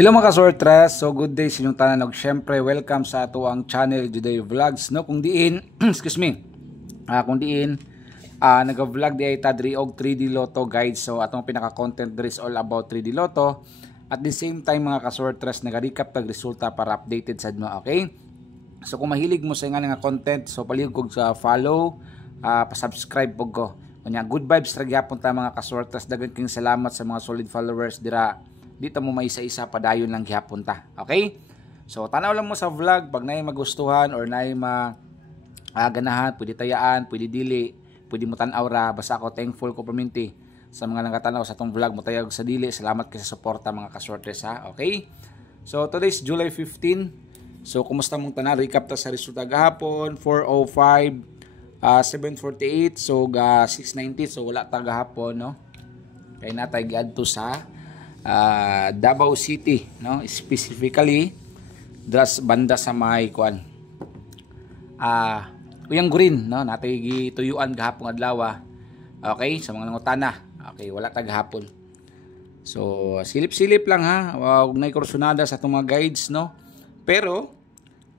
Hello mga ka-sortress, so good day sa inyong tanan og syempre welcome sa ato ang channel Juday Vlogs no kung diin excuse me. Kung diin naga-vlog di ay ta diri og 3D Lotto guides. So atong pinaka-content diri is all about 3D Lotto. At the same time mga ka-sortress naga-recap tag resulta para updated sad mo, okay? So kung mahilig mo sa nga content, so palihog kog sa follow, pa-subscribe pug ko. Kunya good vibes ra gyapon ta mga ka-sortress. Daghang king salamat sa mga solid followers dira. Dito mo may isa-isa padayon lang gihapon ta. Okay? So tanaw lang mo sa vlog pag naay magustuhan or naay ganahan, pwede tayaan, pwede dili, pwede mo tan-aw ra. Basta ako thankful ko perminti sa mga nangatanaw sa tong vlog mo tayag sa dili. Salamat kay sa suporta mga ka-sortress ha. Okay? So today's July 15. So kumusta mong tanan? Recap ta sa resulta gahapon 4:05, 7:48, so 6:90, so wala ta gahapon no. Kay natay giadto sa Davao City no, specifically dras banda sa may kuan Uyang Green no, natay gituyuan gahapon adlaw. Okay, sa mga nangutana. Okay, wala ta gahapon. So silip-silip lang ha, wag nay kursunada sa atong mga guides no. Pero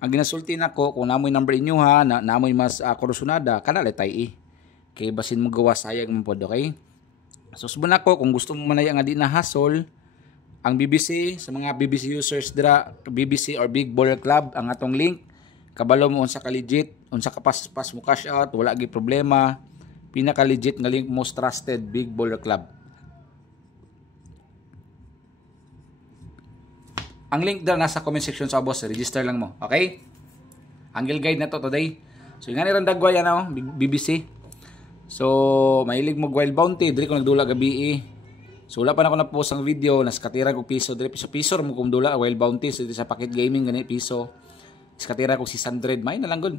ang ginasulti nako kung namoy number inyo ha, namoy mas kursunada kana tay kay basin mo gawa sayang mo pod, okay? So subon ako kung gusto mo manay nga di na hassle, ang BBC sa mga BBC users dira, BBC or Big Baller Club ang atong link. Kabalo mo unsa ka legit, unsa ka pas mo cash out, wala gi problema. Pinaka legit nga link, most trusted Big Baller Club. Ang link dira nasa comment section sa boss, register lang mo, okay? Angle guide na to today. So nga ni randagway ano, BBC. So, mahilig mo Wild Bounty, diri ko nagdula gabi. So, wala pa na ako na-post ang video, naskatira ko piso, diri piso-piso mo kung dula Wild Bounty, so sa Pocket Gaming gani piso. Naskatira ko 600, may na lang gud.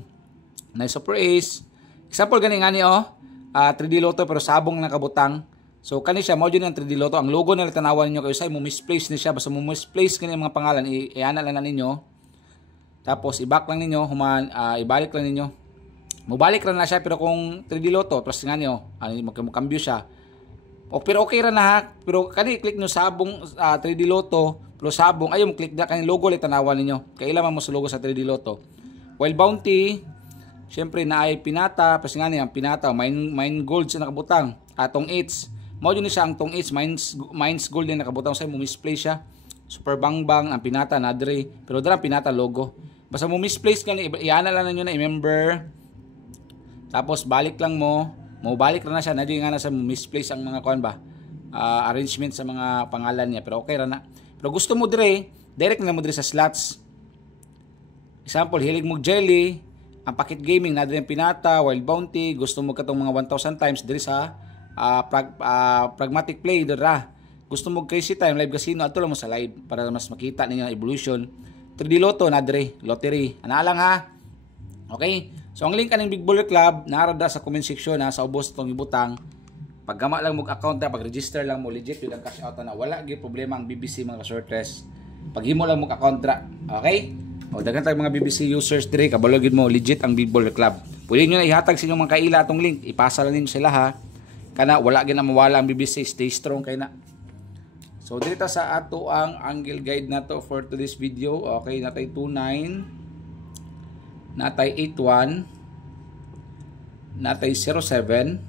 Na Super Ace. Example gani ngani 3D Lotto pero sabong na kabutang. So, kani siya mo jud ang 3D Lotto. Ang logo na tanawan niyo kayo say mo misplace ni siya, basta mo misplace kani mga pangalan, i-ana lang na ninyo. Tapos i-back lang ninyo, ibalik lang ninyo. Mubalik ra na siya pero kung 3D Lotto plus nga niyo magkambyo siya pero okay ra na ha, pero kani click nyo sabong 3D Lotto plus sabong ayo mo click na kani logo li tanawan ninyo kay ila man mo sa logo sa 3D Lotto. Wild Bounty syempre na ay pinata plus nga niya ang pinata mine gold sa nakabutang atong 8 mao yun siya ang tong 8 mines gold din nakabutang sa mo misplay siya. Super Bangbang ang pinata na dre pero dra pinata logo basta mo misplace kani iana lang ninyo na i-member. Tapos balik lang mo balik na siya, nadyo nga na sa misplace ang mga kuan ba, arrangement sa mga pangalan niya, pero okay ra na. Pero gusto mo dire, direct na mo dire sa slots. Example, hilig mo jelly, ang Pocket Gaming na dire pinata, Wild Bounty, gusto mo katong mga 1,000 times dire sa Pragmatic Play dira. Gusto mo Crazy Time, Live Casino, ato lang mo sa live para mas makita ninyo ang evolution. 3D Lotto na dire, lottery. Ana lang ha. Okay? So ang link kaning Big Baller Club narada sa comment section na sa ubos tong ibutang. Paggama lang mo account na, pag-register lang mo legit yung cash out na wala gyud problema ang BBC mga ka-sortress. Paghimo lang mo account ra. Okay? O daghan tayong mga BBC users dire kabalo gyud mo legit ang Big Baller Club. Pwede niyo na ihatag sa inyong mga kaila atong link, ipasa lang ninyo sila ha. Kana wala gyud na mawala ang BBC, stay strong kay na. So dito sa ato ang angle guide na to for today's video. Okay, natay 29, natay 81, natay 07,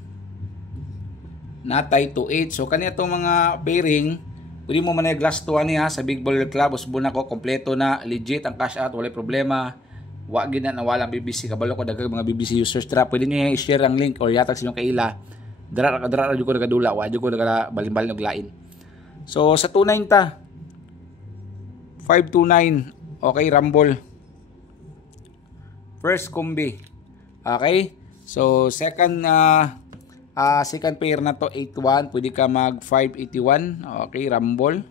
natay 28. So kaniya itong mga bearing, pwede mo man glass to niya sa Big Baller Club. Usbon ako, kompleto na, legit ang cash out, wala problema. Wag na nawala ang BBC. Kabalo ko daghang mga BBC users. Tara, pwede niyo i-share ang link or yatag sa inyong kaila. Dara jud ko nagadula, wa jud ko nagabalin-balin og lain. So sa 29 ta, 529. Okay, Rumble. First combi. Okay? So second second pair na to 81, pwede ka mag 581. Okay, Rumble.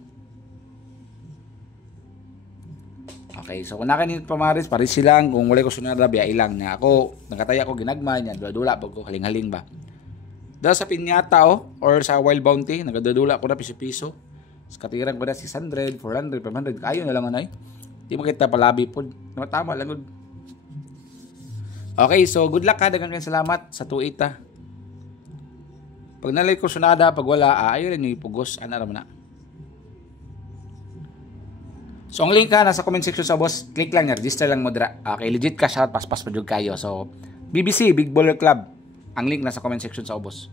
Okay, so kung nakanin pamaris, paris silang kung wala ko sunada biya ilang na ako, nagkataya ko ginagmay niyan, dula pag ko haling-haling ba. Dahil sa pinyata or sa Wild Bounty, nagadudula ko na piso-piso. Sa katirang ko na 600, 400, 500, kayo na lang anay. Di mo kita palabi po. Tama lang. Okay, so good luck ha. Daghang salamat sa 28 Pag nalay ko sunada, pag wala, ayun nyo ipugos. Ano naman na. So ang link ka nasa comment section sa boss, click lang, register lang mo dira. Okay, legit cash out, paspas pa jud kayo. So BBC Big Baller Club, ang link nasa comment section sa boss.